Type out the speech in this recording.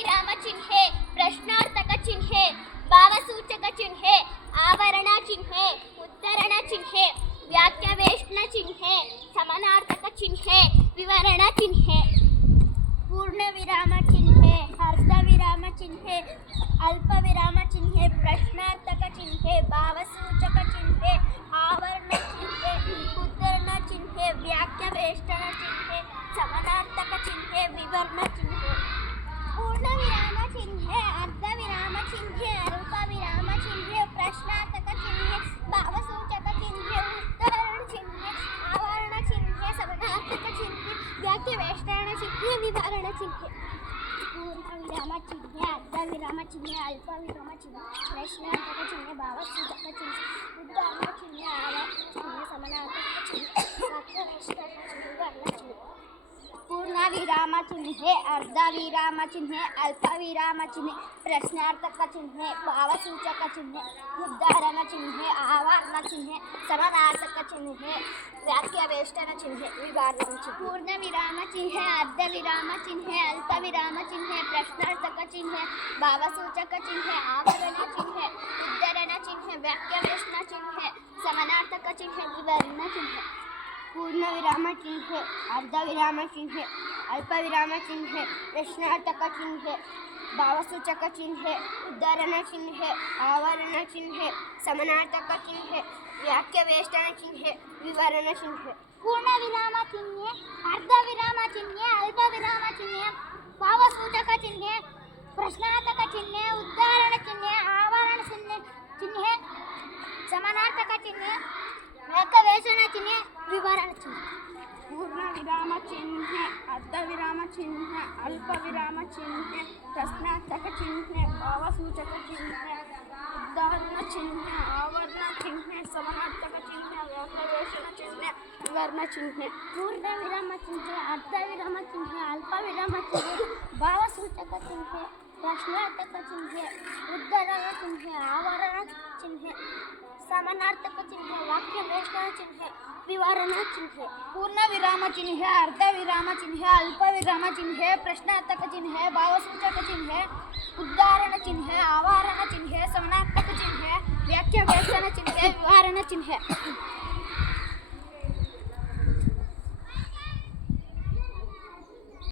ವಿರಾಮ ಚಿಹ್ನೆ, ಪ್ರಶ್ನಾರ್ಥಕ ಚಿಹ್ನೆ, ಭಾವಸೂಚಕ ಚಿಹ್ನೆ, ಆವರಣ ಚಿಹ್ನೆ, ಉದ್ಧರಣ ಚಿಹ್ನೆ, ವಾಕ್ಯವೇಷ್ಟನ ಚಿಹ್ನೆ, ಸಮಾನಾರ್ಥಕ ಚಿಹ್ನೆ, ವಿವರಣ ಚಿಹ್ನೆ. ಪೂರ್ಣ ವಿರಾಮ ಚಿಹ್ನೆ, ಅರ್ಧ ವಿರಾಮ ಚಿಹ್ನೆ, ಅಲ್ಪ ವಿರಾಮ ಚಿಹ್ನೆ, ಪ್ರಶ್ನಾರ್ಥಕ ಚಿಹ್ನೆ, ಭಾವಸೂಚಕ ಚಿಹ್ನೆ, ಆವರಣ ಚಿಹ್ನೆ, ಉದ್ಧರಣ ಚಿಹ್ನೆ, ವಾಕ್ಯವೇಷ್ಟನ ಚಿಹ್ನೆ, ಸಮಾನಾರ್ಥಕ ಚಿಹ್ನೆ, ವಿವರಣ ಚಿಹ್ನೆ. ಪೂರ್ಣ ವಿರಾಮ ಚಿಹ್ನೆ, ಅರ್ಧ ವಿರಾಮ ಚಿಹ್ನೆ, ಅಲ್ಪ ವಿರಾಮ ಚಿಹ್ನೆ, ಪ್ರಶ್ನಾರ್ಥಕ ಚಿಹ್ನೆ, ಭಾವಸೂಚಕ ಚಿಹ್ನೆ, ಉದ್ಧರಣ ಚಿಹ್ನೆ, ಆವರಣ ಚಿಹ್ನೆ, ಸಮಾನಾರ್ಥಕ ಚಿಹ್ನೆ, ವಾಕ್ಯವೇಷ್ಟನ ಚಿಹ್ನೆ, ವಿವರಣ ಚಿಹ್ನೆ. ಪೂರ್ಣ ವಿರಾಮ ಚಿಹ್ನೆ, ಅರ್ಧ ವಿರಾಮ ಚಿಹ್ನೆ, ಅಲ್ಪ ವಿರಾಮ ಚಿಹ್ನೆ, ಪ್ರಶ್ನಾರ್ಥಕ ಚಿಹ್ನೆ, ಭಾವಸೂಚಕ ಚಿಹ್ನೆ, ಉದ್ಧರಣ ಚಿಹ್ನೆ, ಆವರಣ ಚಿಹ್ನೆ, ಸಮಾನಾರ್ಥಕ ಚಿಹ್ನೆ, ವಾಕ್ಯವೇಷ್ಟನ ಚಿಹ್ನೆ, ವಿವರಣ ಚಿಹ್ನೆ. ಪೂರ್ಣ ವಿರಾಮ ಚಿಹ್ನೆ, ಅರ್ಧ ವಿರಾಮ ಚಿಹ್ನೆ, ಅಲ್ಪ ವಿರಾಮ ಚಿಹ್ನೆ, ಪ್ರಶ್ನಾರ್ಥಕ ಚಿಹ್ನೆ, ಭಾವಸೂಚಕ ಚಿಹ್ನೆ, ಉದ್ಧರಣ ಚಿಹ್ನೆ, ಆವರಣ ಚಿಹ್ನೆ, ಸಮಾನಾರ್ಥಕ ಚಿಹ್ನೆ, ವಾಕ್ಯವೇಷ್ಟನ ಚಿಹ್ನೆ, ವಿವರಣ ಚಿಹ್ನೆ. ಪೂರ್ಣ ವಿರಾಮ ಚಿಹ್ನೆ, ಅರ್ಧ ವಿರಾಮ ಚಿಹ್ನೆ, ಅಲ್ಪ ವಿರಾಮ ಚಿಹ್ನೆ, ಪ್ರಶ್ನಾರ್ಥಕ ಚಿಹ್ನೆ, ಭಾವಸೂಚಕ ಚಿಹ್ನೆ, ಆವರಣ ಚಿಹ್ನೆ, ಉದ್ಧರಣ ಚಿಹ್ನೆ, ವಾಕ್ಯವೇಷ್ಟನ ಚಿಹ್ನೆ, ಸಮಾನಾರ್ಥಕ ಚಿಹ್ನೆ, ವಿವರಣ ಚಿಹ್ನೆ. ಪೂರ್ಣ ವಿರಾಮ ಚಿಹ್ನೆ, ಅರ್ಧ ವಿರಾಮ ಚಿಹ್ನೆ, ಅಲ್ಪ ವಿರಾಮ ಚಿಹ್ನೆ, ಪ್ರಶ್ನಾರ್ಥಕ ಚಿಹ್ನೆ, ಭಾವಸೂಚಕ ಚಿಹ್ನೆ, ಉದ್ಧರಣ ಚಿಹ್ನೆ, ಆವರಣ ಚಿಹ್ನೆ, ಸಮಾನಾರ್ಥಕ ಚಿಹ್ನೆ, ವಾಕ್ಯವೇಷ್ಟನ ಚಿಹ್ನೆ, ವಿವರಣ ಚಿಹ್ನೆ. ಪೂರ್ಣ ವಿರಾಮ ಚಿಹ್ನೆ, ಅರ್ಧ ವಿರಾಮ ಚಿಹ್ನೆ, ಅಲ್ಪ ವಿರಾಮ ಚಿಹ್ನೆ, ಭಾವಸೂಚಕ ಚಿಹ್ನೆ, ಪ್ರಶ್ನಾರ್ಥಕ ಚಿಹ್ನೆ, ಉದ್ಧರಣ ಚಿಹ್ನೆ, ಆವರಣ ಚಿಹ್ನೆ, ಸಮಾನಾರ್ಥಕ ಚಿಹ್ನೆ, ವಾಕ್ಯವೇಷ್ಟನ ಚಿಹ್ನೆ, ವಿವರಣ ಚಿಹ್ನೆ. ಪೂರ್ಣ ವಿರಾಮ ಚಿಹ್ನೆ, ಅರ್ಧ ವಿರಾಮ ಚಿಹ್ನೆ, ಅಲ್ಪ ವಿರಾಮ ಚಿಹ್ನೆ, ಪ್ರಶ್ನಾರ್ಥಕ ಚಿಹ್ನೆ, ಭಾವಸೂಚಕ ಚಿಹ್ನೆ, ಉದ್ಧರಣ ಚಿಹ್ನೆ, ಆವರಣ ಚಿಹ್ನೆ, ಸಮಾನಾರ್ಥಕ ಚಿಹ್ನೆ, ವಾಕ್ಯವೇಷ್ಟನ ಚಿಹ್ನೆ, ವಿವರಣ ಚಿಹ್ನೆ. ಪೂರ್ಣ ವಿರಾಮ ಚಿಹ್ನೆ, ಅರ್ಧ ವಿರಾಮ ಚಿಹ್ನೆ, ಅಲ್ಪ ವಿರಾಮ ಚಿಹ್ನೆ, ಭಾವಸೂಚಕ ಚಿಹ್ನೆ, ಪ್ರಶ್ನಾರ್ಥಕ ಚಿಹ್ನೆ, ಉದ್ಧರಣ ಚಿಹ್ನೆ, ಆವರಣ ಚಿಹ್ನೆ, ಸಮಾನಾರ್ಥಕ ಚಿಹ್ನೆ, ವಾಕ್ಯವೇಷ್ಟನ ಚಿಹ್ನೆ, ವಿವರಣ ಚಿಹ್ನೆ. ಪೂರ್ಣ ವಿರಾಮ ಚಿಹ್ನೆ, ಅರ್ಧ ವಿರಾಮ ಚಿಹ್ನೆ, ಅಲ್ಪ ವಿರಾಮ ಚಿಹ್ನೆ, ಪ್ರಶ್ನಾರ್ಥಕ ಚಿಹ್ನೆ, ಭಾವಸೂಚಕ ಚಿಹ್ನೆ, ಉದ್ಧರಣ ಚಿಹ್ನೆ, ಆವರಣ ಚಿಹ್ನೆ, ಸಮಾನಾರ್ಥಕ ಚಿಹ್ನೆ, ವಾಕ್ಯವೇಷ್ಟನ ಚಿಹ್ನೆ, ವಿವರಣ ಚಿಹ್ನೆ.